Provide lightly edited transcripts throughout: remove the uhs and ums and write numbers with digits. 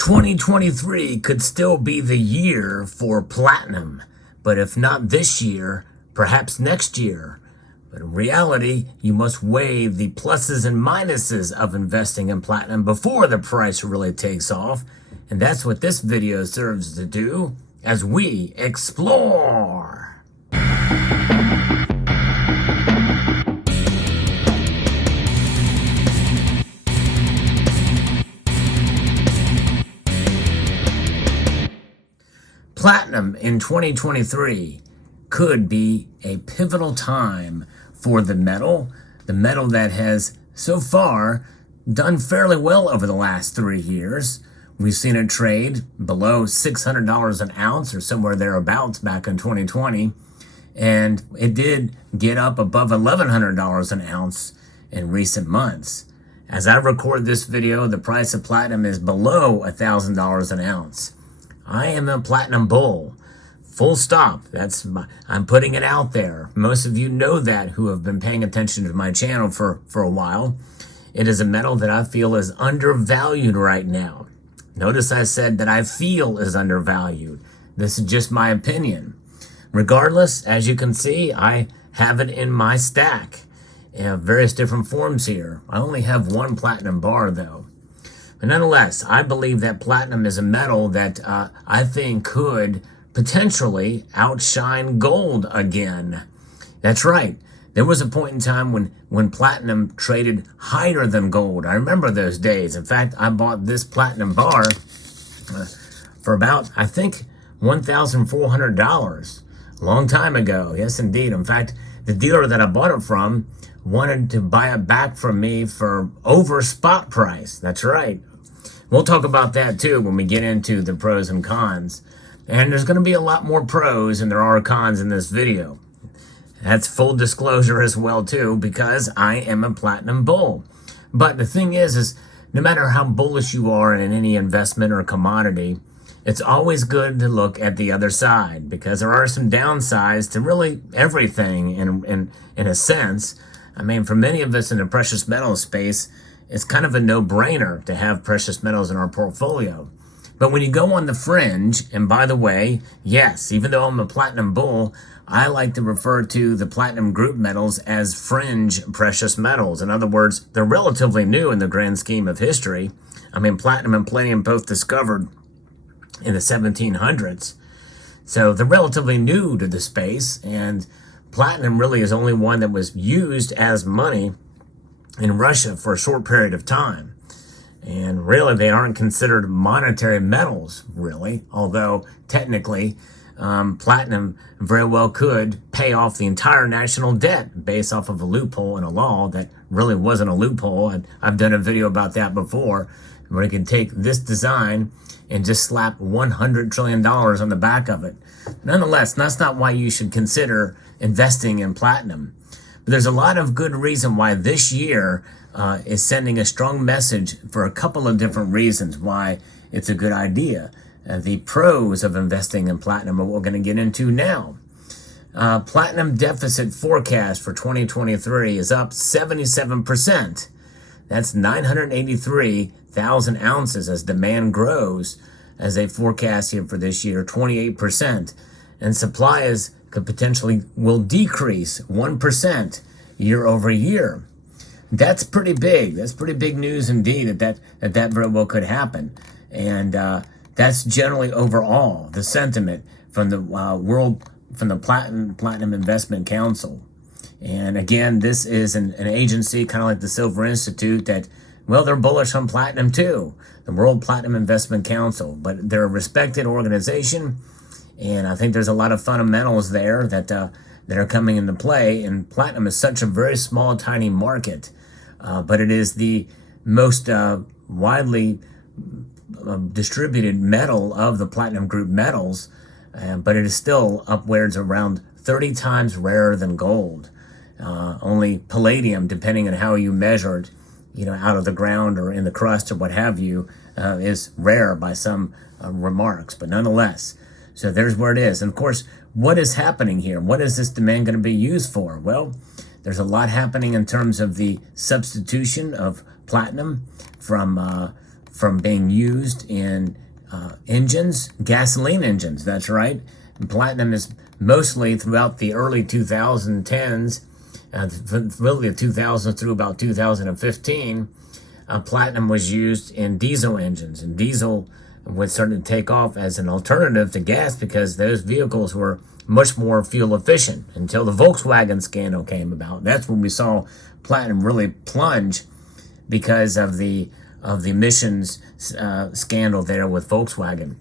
2023 could still be the year for platinum, but if not this year, perhaps next year. But in reality, you must weigh the pluses and minuses of investing in platinum before the price really takes off. And that's what this video serves to do as we explore. Platinum in 2023 could be a pivotal time for the metal that has so far done fairly well over the last 3 years. We've seen it trade below $600 an ounce or somewhere thereabouts back in 2020, and it did get up above $1,100 an ounce in recent months. As I record this video, the price of platinum is below $1,000 an ounce. I am a platinum bull. Full stop. I'm putting it out there. Most of you know that who have been paying attention to my channel for a while. It is a metal that I feel is undervalued right now. Notice I said that I feel is undervalued. This is just my opinion. Regardless, as you can see, I have it in my stack in various different forms here. I only have one platinum bar though. But nonetheless, I believe that platinum is a metal that I think could potentially outshine gold again. That's right. There was a point in time when platinum traded higher than gold. I remember those days. In fact, I bought this platinum bar for about, I think, $1,400 a long time ago. Yes, indeed. In fact, the dealer that I bought it from wanted to buy it back from me for over spot price. That's right. We'll talk about that too when we get into the pros and cons. And there's going to be a lot more pros than there are cons in this video. That's full disclosure as well too, because I am a platinum bull. But the thing is no matter how bullish you are in any investment or commodity, it's always good to look at the other side, because there are some downsides to really everything in a sense. I mean, for many of us in the precious metals space, it's kind of a no-brainer to have precious metals in our portfolio. But when you go on the fringe, and by the way, yes, even though I'm a platinum bull, I like to refer to the platinum group metals as fringe precious metals. In other words, they're relatively new in the grand scheme of history. I mean, platinum and palladium both discovered in the 1700s. So they're relatively new to the space, and platinum really is only one that was used as money in Russia for a short period of time. And really, they aren't considered monetary metals, really, although technically platinum very well could pay off the entire national debt based off of a loophole in a law that really wasn't a loophole. And I've done a video about that before, where you can take this design and just slap $100 trillion on the back of it. Nonetheless, that's not why you should consider investing in platinum. But there's a lot of good reason why this year is sending a strong message for a couple of different reasons why it's a good idea. The pros of investing in platinum are what we're going to get into now. Platinum deficit forecast for 2023 is up 77%. That's 983,000 ounces as demand grows, as they forecast here for this year, 28%. And supply could potentially will decrease 1% year over year. That's pretty big. That's pretty big news indeed that very well could happen. And that's generally overall the sentiment from the Platinum Investment Council. And again, this is an agency kind of like the Silver Institute that, well, they're bullish on platinum too, the World Platinum Investment Council. But they're a respected organization, and I think there's a lot of fundamentals there that are coming into play. And platinum is such a very small, tiny market, but it is the most widely distributed metal of the platinum group metals, but it is still upwards around 30 times rarer than gold. Only palladium, depending on how you measure it, out of the ground or in the crust or what have you, is rare by some remarks, but nonetheless. So there's where it is. And of course, what is happening here? What is this demand going to be used for? Well, there's a lot happening in terms of the substitution of platinum from from being used in engines, gasoline engines. That's right. And platinum is mostly throughout the early 2010s, really the 2000s through about 2015. Platinum was used in diesel engines, and diesel was starting to take off as an alternative to gas because those vehicles were much more fuel efficient until the Volkswagen scandal came about. That's when we saw platinum really plunge because of the emissions scandal there with Volkswagen.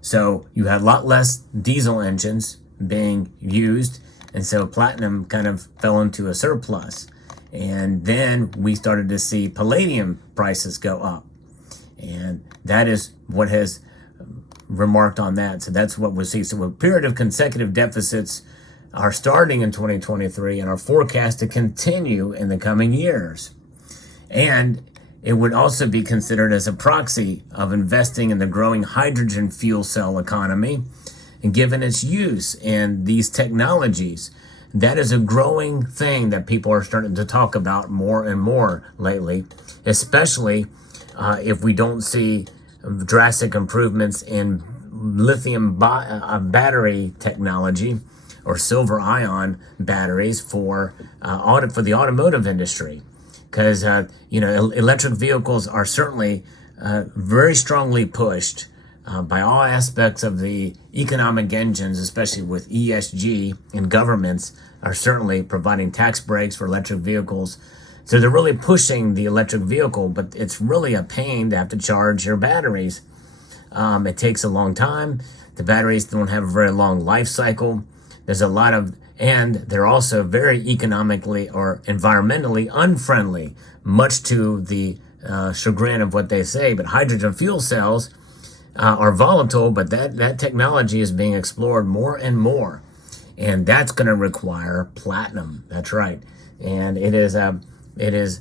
So you had a lot less diesel engines being used, and so platinum kind of fell into a surplus. And then we started to see palladium prices go up. And that is what has remarked on that. So that's what we see. So a period of consecutive deficits are starting in 2023 and are forecast to continue in the coming years. And it would also be considered as a proxy of investing in the growing hydrogen fuel cell economy. And given its use in these technologies, that is a growing thing that people are starting to talk about more and more lately, especially if we don't see drastic improvements in lithium battery technology or silver ion batteries for the automotive industry. Because electric vehicles are certainly very strongly pushed by all aspects of the economic engines, especially with ESG, and governments are certainly providing tax breaks for electric vehicles. So they're really pushing the electric vehicle, but it's really a pain to have to charge your batteries. It takes a long time. The batteries don't have a very long life cycle. There's a lot of, and they're also very economically or environmentally unfriendly, much to the chagrin of what they say. But hydrogen fuel cells are volatile, but that technology is being explored more and more. And that's going to require platinum. That's right. And it is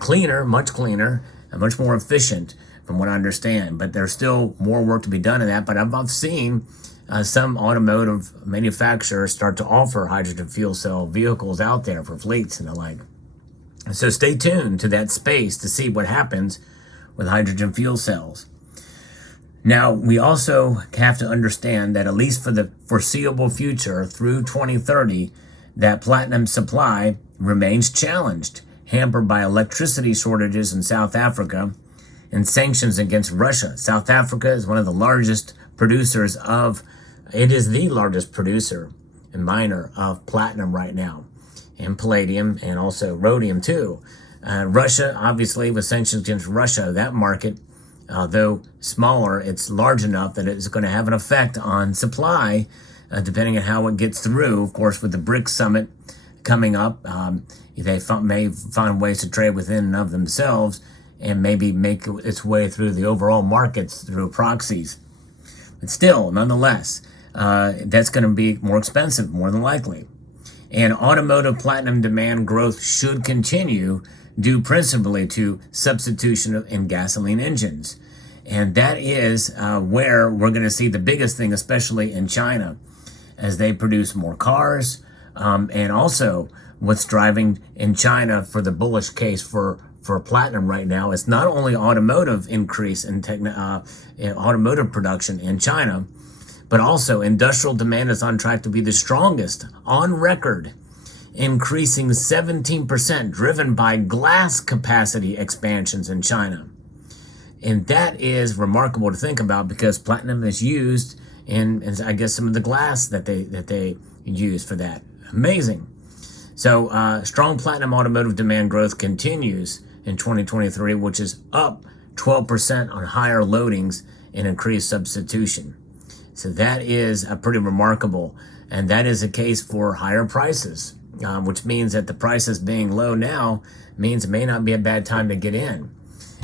cleaner, much cleaner, and much more efficient from what I understand. But there's still more work to be done in that. But I've seen some automotive manufacturers start to offer hydrogen fuel cell vehicles out there for fleets and the like. So stay tuned to that space to see what happens with hydrogen fuel cells. Now, we also have to understand that at least for the foreseeable future through 2030, that platinum supply remains challenged, hampered by electricity shortages in South Africa and sanctions against Russia. South Africa is one of the largest producers it is the largest producer and miner of platinum right now, and palladium, and also rhodium too. Russia, obviously, with sanctions against Russia, that market, though smaller, it's large enough that it's going to have an effect on supply, depending on how it gets through. Of course, with the BRICS summit coming up, they may find ways to trade within and of themselves and maybe make its way through the overall markets through proxies. But still, nonetheless, that's going to be more expensive, more than likely. And automotive platinum demand growth should continue due principally to substitution in gasoline engines. And that is where we're going to see the biggest thing, especially in China, as they produce more cars. And also what's driving in China for the bullish case for platinum right now is not only automotive increase in automotive production in China, but also industrial demand is on track to be the strongest on record, increasing 17%, driven by glass capacity expansions in China. And that is remarkable to think about because platinum is used in I guess, some of the glass that they use for that. Amazing. So strong platinum automotive demand growth continues in 2023, which is up 12% on higher loadings and increased substitution. So that is pretty remarkable. And that is a case for higher prices, which means that the prices being low now means it may not be a bad time to get in.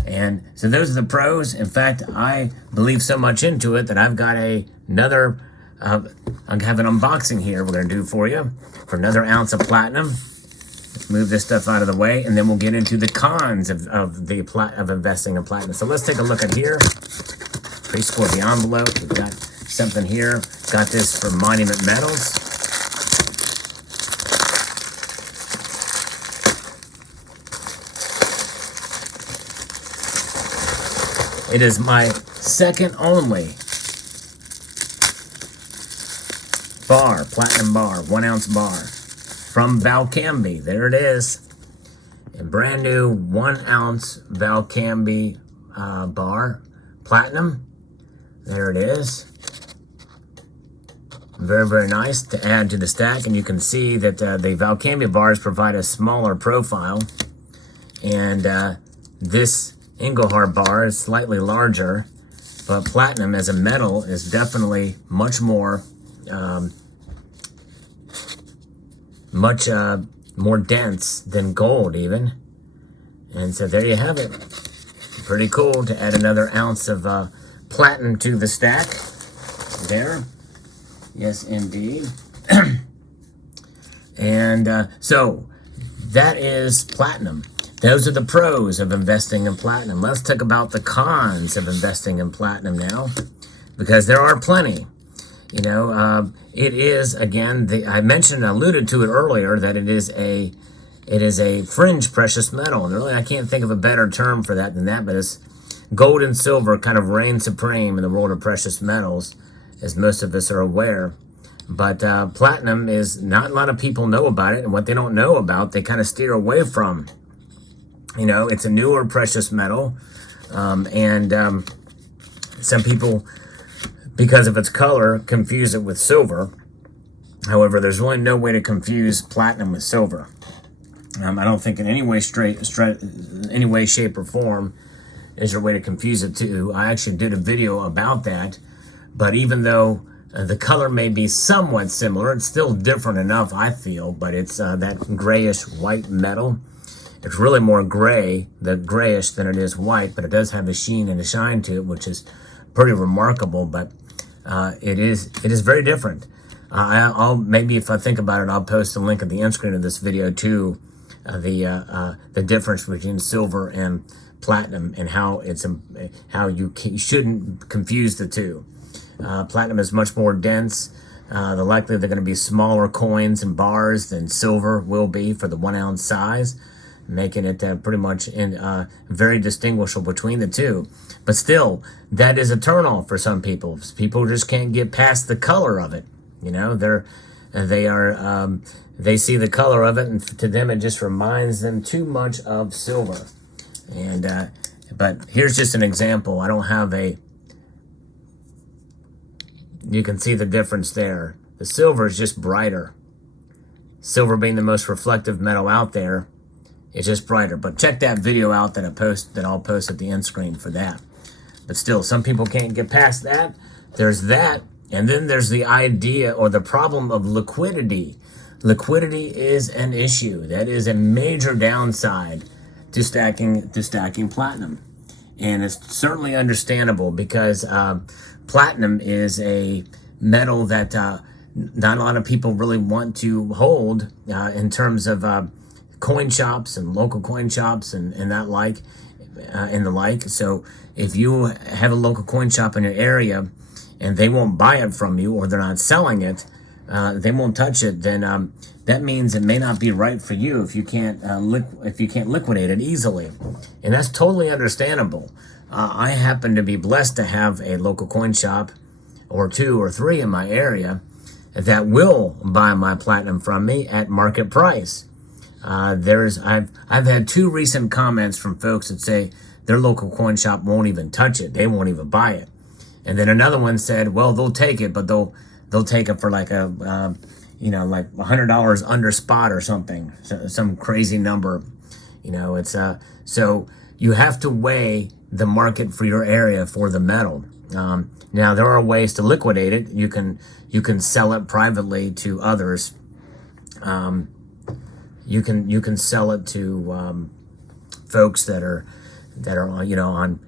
And so those are the pros. In fact, I believe so much into it that I've got another, I have an unboxing here we're going to do for you for another ounce of platinum. Let's move this stuff out of the way, and then we'll get into the cons of investing in platinum. So let's take a look at here. Pre-score the envelope. We've got something here. Got this from Monument Metals. It is my second only bar, platinum bar, 1 ounce bar from Valcambi. There it is. A brand new 1 ounce Valcambi bar, platinum. There it is. Very, very nice to add to the stack. And you can see that the Valcambi bars provide a smaller profile. And this Engelhard bar is slightly larger. But platinum as a metal is definitely much more, more dense than gold even. And so there you have it. Pretty cool to add another ounce of platinum to the stack. There. Yes, indeed. And so that is platinum. Those are the pros of investing in platinum. Let's talk about the cons of investing in platinum now, because there are plenty. You know, it is, again, I alluded to it earlier, that it is a fringe precious metal. And really, I can't think of a better term for that than that, but it's gold and silver kind of reign supreme in the world of precious metals, as most of us are aware. But platinum is, not a lot of people know about it, and what they don't know about, they kind of steer away from. You know, it's a newer precious metal, and some people, because of its color, confuse it with silver. However, there's really no way to confuse platinum with silver. I don't think in any way, shape, or form is there a way to confuse it too. I actually did a video about that, but even though the color may be somewhat similar, it's still different enough, I feel, but it's that grayish white metal. It's really more gray, grayish, than it is white, but it does have a sheen and a shine to it, which is pretty remarkable, but it is very different. I'll maybe, if I think about it, I'll post a link at the end screen of this video to the difference between silver and platinum, and how you shouldn't confuse the two. Platinum is much more dense. The likely they're going to be smaller coins and bars than silver will be for the 1 ounce size, making it pretty much very distinguishable between the two. But still, that is a turnoff for some people. People just can't get past the color of it. You know, they see the color of it, and to them it just reminds them too much of silver. And but here's just an example. I don't have you can see the difference there. The silver is just brighter. Silver being the most reflective metal out there, it's just brighter. But check that video out that I'll post at the end screen for that. But still, some people can't get past that. There's that. And then there's the idea or the problem of liquidity. Liquidity is an issue. That is a major downside to stacking platinum. And it's certainly understandable, because platinum is a metal that not a lot of people really want to hold in terms of coin shops and local coin shops and the like. So if you have a local coin shop in your area and they won't buy it from you, or they're not selling it, they won't touch it, then that means it may not be right for you if you can't liquidate it easily. And that's totally understandable. I happen to be blessed to have a local coin shop, or 2 or 3 in my area, that will buy my platinum from me at market price. I've had 2 recent comments from folks that say their local coin shop won't even touch it. They won't even buy it. And then another one said, well, they'll take it, but they'll take it for like like $100 under spot or something, some crazy number. You know, it's so you have to weigh the market for your area for the metal. Now there are ways to liquidate it. You can sell it privately to others. You can sell it to folks that are on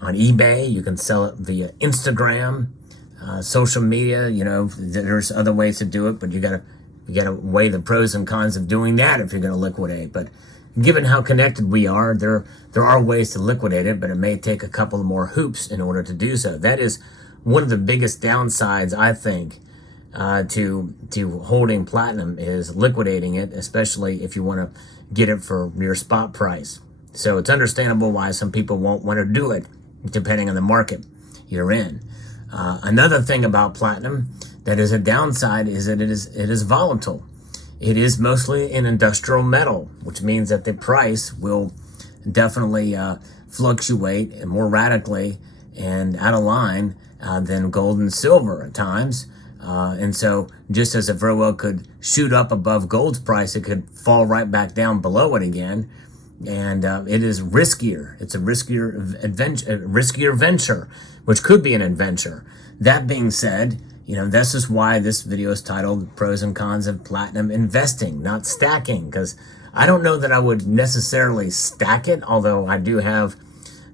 eBay. You can sell it via Instagram, social media. You know, there's other ways to do it, but you gotta weigh the pros and cons of doing that if you're going to liquidate. But given how connected we are, there are ways to liquidate it, but it may take a couple more hoops in order to do so. That is one of the biggest downsides, I think, to holding platinum, is liquidating it, especially if you want to get it for your spot price. So it's understandable why some people won't want to do it. depending on the market you're in. Another thing about platinum that is a downside is that it is volatile. It is mostly an industrial metal, which means that the price will definitely fluctuate more radically and out of line than gold and silver at times. And so just as it very well could shoot up above gold's price, it could fall right back down below it again. And it is riskier. It's a riskier venture, which could be an adventure. That being said, this is why this video is titled Pros and Cons of Platinum Investing, not stacking, because I don't know that I would necessarily stack it, although I do have,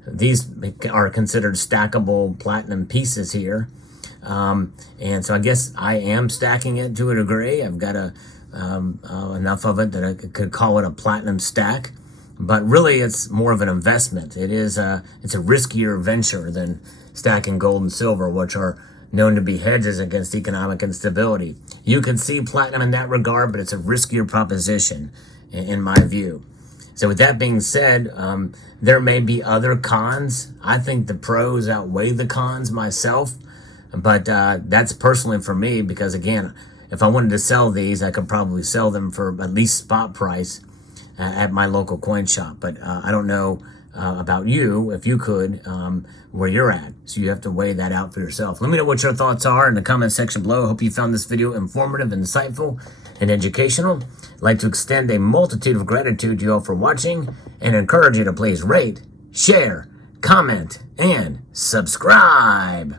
these are considered stackable platinum pieces here. And so I guess I am stacking it to a degree. I've got enough of it that I could call it a platinum stack. But really, it's more of an investment. It's a riskier venture than stacking gold and silver, which are known to be hedges against economic instability. You can see platinum in that regard, but it's a riskier proposition, in my view. So with that being said, there may be other cons. I think the pros outweigh the cons myself, but that's personally for me, because again, if I wanted to sell these, I could probably sell them for at least spot price at my local coin shop. But I don't know about you, if you could, where you're at. So you have to weigh that out for yourself. Let me know what your thoughts are in the comment section below. I hope you found this video informative, insightful, and educational. I'd like to extend a multitude of gratitude to you all for watching and encourage you to please rate, share, comment, and subscribe.